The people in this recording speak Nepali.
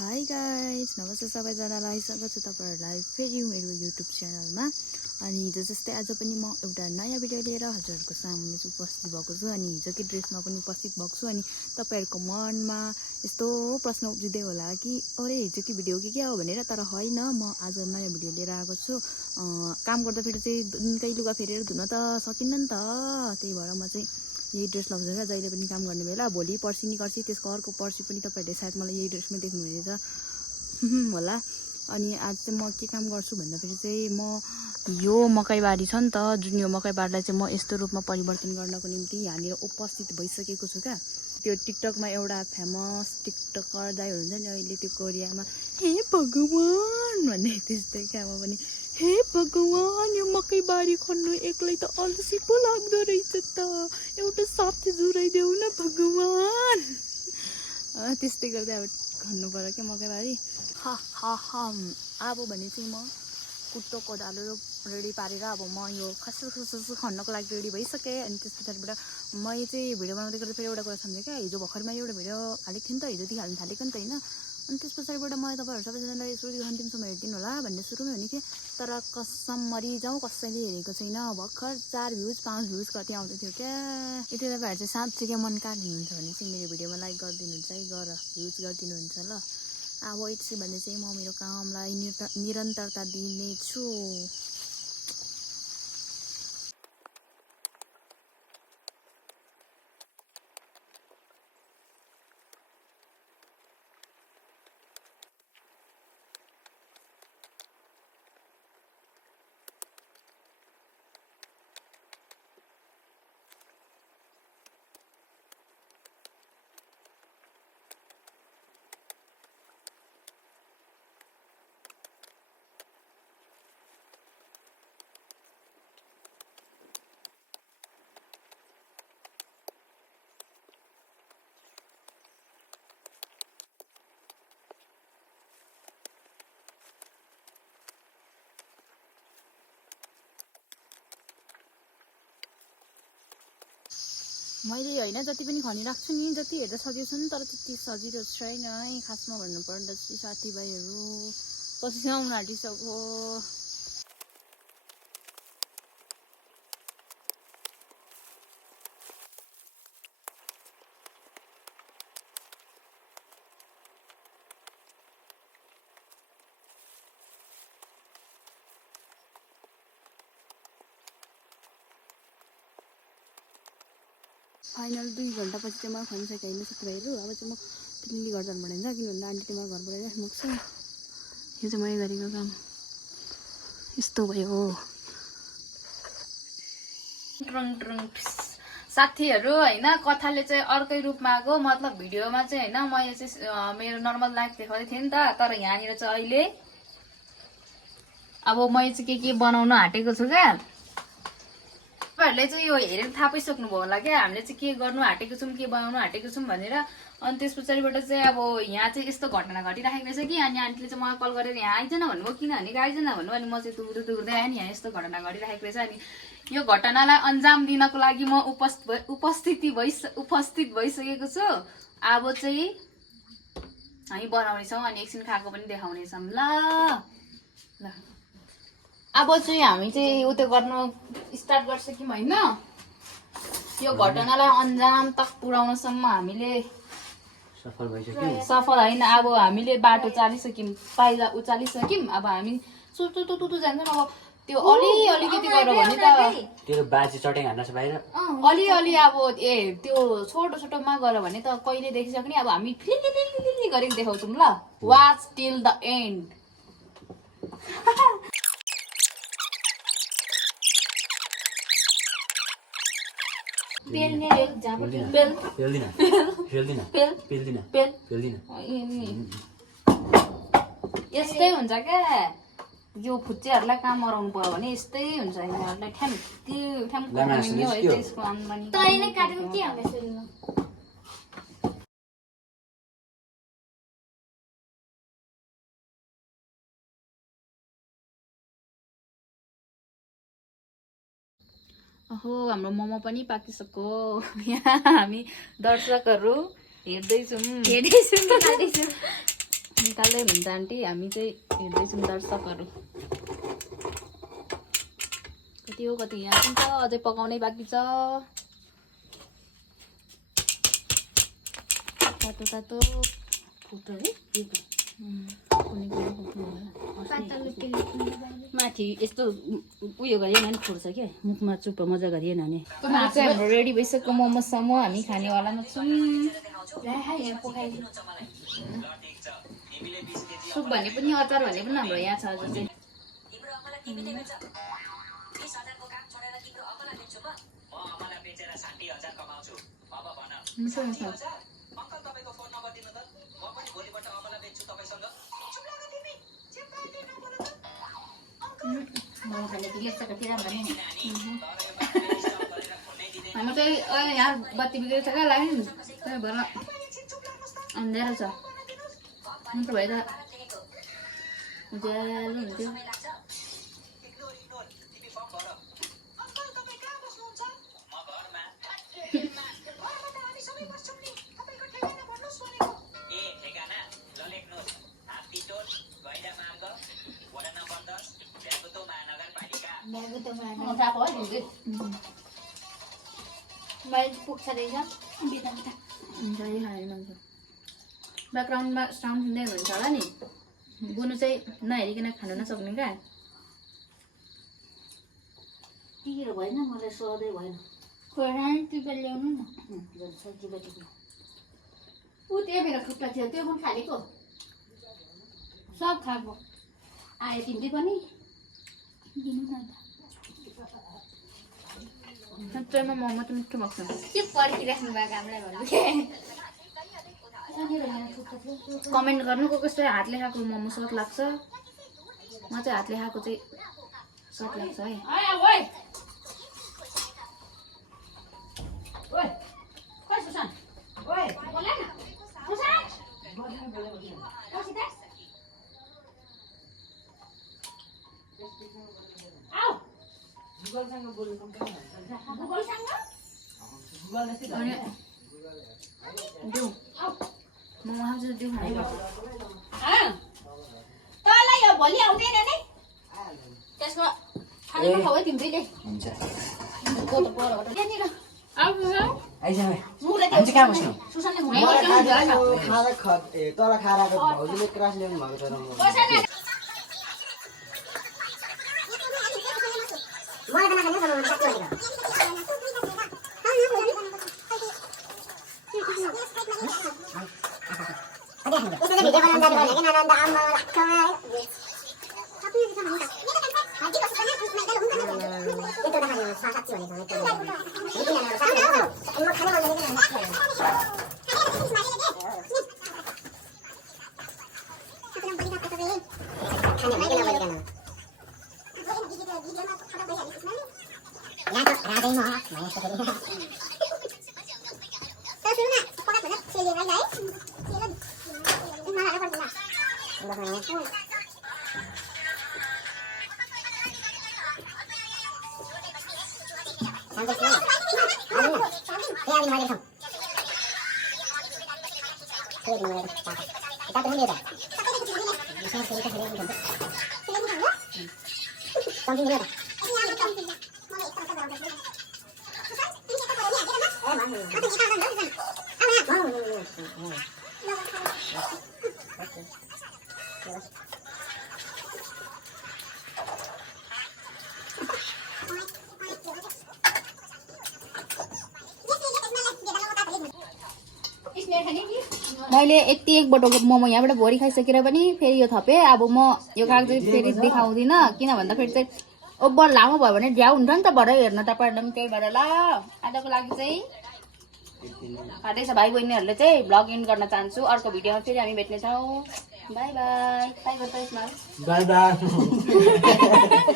हाई गाइज, नमस्ते सबैजनालाई। स्वागत छ तपाईहरुलाई फेरि मेरो युट्युब च्यानलमा। अनि हिजो जस्तै आज पनि म एउटा नयाँ भिडियो लिएर हजुरहरुको सामुन्ने उपस्थित भएको छु। अनि हिजोकै ड्रेसमा पनि उपस्थित भएको छु। अनि तपाईहरुको मनमा यस्तो प्रश्न उठ्दै होला कि अरे हिजोकै भिडियो के हो भनेर, तर हैन, म आज नयाँ भिडियो लिएर आएको छु। काम गर्दा फेरि चाहिँ दिनकै लुगा फेरेर धुन त सकिन्न नि त। त्यही भएर म चाहिँ यही ड्रेस लगाउँछु जहिले पनि काम गर्ने बेला। भोलि पर्सि निकर्सि त्यसको अर्को पर्सि पनि तपाईहरुले सायद मलाई यही ड्रेसमै देख्नुहुनेछ होला। अनि आज चाहिँ म के काम गर्छु भन्दाखेरि चाहिँ म यो मकैबारी छ नि त, जुन यो मकैबारीलाई चाहिँ म यस्तो रूपमा परिवर्तन गर्नको निम्ति यहाँनिर उपस्थित भइसकेको छु क्या। त्यो टिकटकमा एउटा फेमस टिकटकर दाइ हुन्छ नि अहिले, त्यो कोरियामा हे भगवान भन्ने त्यस्तै क्या। म पनि हे भगवान, यो मकैबारी खन्नु एक्लै त अल्छी पो लाग्दो रहेछ त, एउटा साथी जुराइदेऊ न भगवान। त्यस्तै गर्दै अब खन्नु पर्यो क्या मकैबारी। अब भने चाहिँ म कुट्टो कोदालो रेडी पारेर अब म यो खस खन्नको लागि रेडी भइसकेँ। अनि त्यस पछाडिबाट मैले चाहिँ भिडियो बनाउँदै गर्दा फेरि एउटा कुरा सम्झेँ क्या, हिजो भर्खरमा एउटा भिडियो हालेको थिएँ नि त, हिजोदेखि हाल्नु थालेको नि त होइन। अनि त्यस पछाडिबाट मैले तपाईँहरू सबैजनालाई सुरुदेखि अन्तिमसम्म हेरिदिनु होला भन्ने सुरुमै भने कि, तर कसम मरिजाउँ कसैले हेरेको छैन। भर्खर 4 भ्युज 5 भ्युज कति आउँदै थियो क्या। यति तपाईँहरू चाहिँ साँच्चीकै मन काट्नुहुन्छ भने चाहिँ मेरो भिडियोमा लाइक गरिदिनुहुन्छ है, भ्युज गरिदिनुहुन्छ ल। अब यति भने चाहिँ म मेरो कामलाई निरन्तरता दिनेछु। मैले होइन जति पनि खनिराख्छु नि, जति हेर्दा सजिलो छ नि, तर त्यति सजिलो छैन है खासमा भन्नुपर्दा चाहिँ। साथीभाइहरू पसिआउन आँटिसक्यो। फाइनल 2 घन्टापछि चाहिँ म खनिसकेँ होइन साथीभाइहरू। अब चाहिँ म दिल्ली घर जानु पर्ने किन भन्दा आन्टी तिम्रो घरबाट राख्नुको छ। यो चाहिँ मैले गरेको काम यस्तो भयो। साथीहरू होइन, कथाले चाहिँ अर्कै रूपमा आएको। मतलब भिडियोमा चाहिँ होइन मैले चाहिँ मेरो नर्मल लाइफ देखाउँदै थिएँ नि त, तर यहाँनिर चाहिँ अहिले अब मैले चाहिँ के बनाउन आँटेको छु क्या। तपाईँहरूले चाहिँ यो हेरेर थाहा पाइसक्नुभयो होला क्या, हामीले चाहिँ के गर्नु आँटेको छौँ, के बनाउनु आँटेको छौँ भनेर। अनि त्यस पछाडिबाट चाहिँ अब यहाँ चाहिँ यस्तो घटना घटिराखेको रहेछ कि, अनि आन्टीले चाहिँ मलाई कल गरेर यहाँ आइज न भन्नुभयो। किन भनेको आइज न भन्नुभयो। अनि म चाहिँ दुर्दै आएँ नि, यहाँ यस्तो घटना घटिराखेको रहेछ। अनि यो घटनालाई अन्जाम दिनको लागि म उपस्थित भइसकेको छु। अब चाहिँ हामी बनाउनेछौँ अनि एकछिन खाएको पनि देखाउनेछौँ ल। अब चाहिँ हामी चाहिँ उत्यो गर्नु स्टार्ट गर्छौँ होइन। यो घटनालाई अन्जाम तक पुर्याउनसम्म हामीले सफल होइन। अब हामीले बाटो चालिसक्यौँ, पाइला उचालिसक्यौँ। अब हामी सुतु जान्छौँ। अब त्यो अलिकति गरेर भने त त्यो बाजी चट्याङ हान्न छ बाहिर अलि अब त्यो छोटोमा गऱ्यो भने त कहिले देखिसक्ने। अब हामी फिलिलिलिलि गरेर देखाउँछौँ ल। Watch till the and. यस्तै हुन्छ क्या, यो फुच्चेहरूलाई काम मराउनु पर्यो भने यस्तै हुन्छ। यिनीहरूलाई त्यसको आम्दानी ओहो हाम्रो मोमो पनि पाकिसक्यो। यहाँ हामी दर्शकहरू हेर्दैछौँ। निकाल्दै हुन्छ आन्टी हामी चाहिँ हेर्दैछौँ दर्शकहरू कति हो कति यहाँ पनि छ अझै पकाउनै बाँकी छ तातो तातो फुट्यो है माथि यस्तो उयो गरिएन नि फुट्छ क्या मुखमा चुप्प मजा गरिएन भने हाम्रो रेडी भइसक्यो मोमोसम्म हामी खानेवालामा छौँ सुप भने पनि अचार भने पनि हाम्रो यहाँ छ अझ चाहिँ मिठो मिठो हाम्रो चाहिँ यहाँ बत्ती बिग्रेको छ क्या लाइन त्यही भएर अँध्यारो छ अन्त भएर उज्यालो हुन्थ्यो ब्याकग्राउन्डमा साउन्ड सुन्दै हुन्छ होला नि बुनु चाहिँ नहेरिकन खानु नसक्ने क्या पिरो भएन मलाई सधैँ भएन ल्याउनु न ऊ त्यही बेला खुट्टा थियो त्यो पनि खालेको सब खाएको आयो तिमीले पनि दिनु न सच्चैमा मोमो त मिठो भएको छ के पर्खिराख्नु भएको हामीलाई भन्नु कमेन्ट गर्नु को कसले हातले खाएको मोमो स्वाद लाग्छ म चाहिँ हातले खाएको चाहिँ स्वाद लाग्छ है तँलाई यो भोलि आउँदैन नि त्यसको खाने खाऊ है तिमीले हुन्छ त्यहाँनिर आइज हामी चाहिँ कहाँ बस्नु सुसानले तल खाराको भाउजूले क्रास ल्याउनु भएको छ र मैले यति एक बटुको मोमो यहाँबाट भरि खाइसकेर पनि फेरि यो थपेँ अब म यो खाएको चाहिँ फेरि देखाउँदिनँ किन भन्दा फेरि चाहिँ ओभर लामो भयो भने झ्याउ हुन्छ नि त भरे हेर्न तपाईँहरूलाई पनि त्यही भएर ल आजको लागि चाहिँ हाटै छ भाइ बहिनीहरूले चाहिँ भ्लग एन्ड गर्न चाहन्छु अर्को भिडियोमा फेरि हामी भेट्नेछौँ bye bye bye bye bye by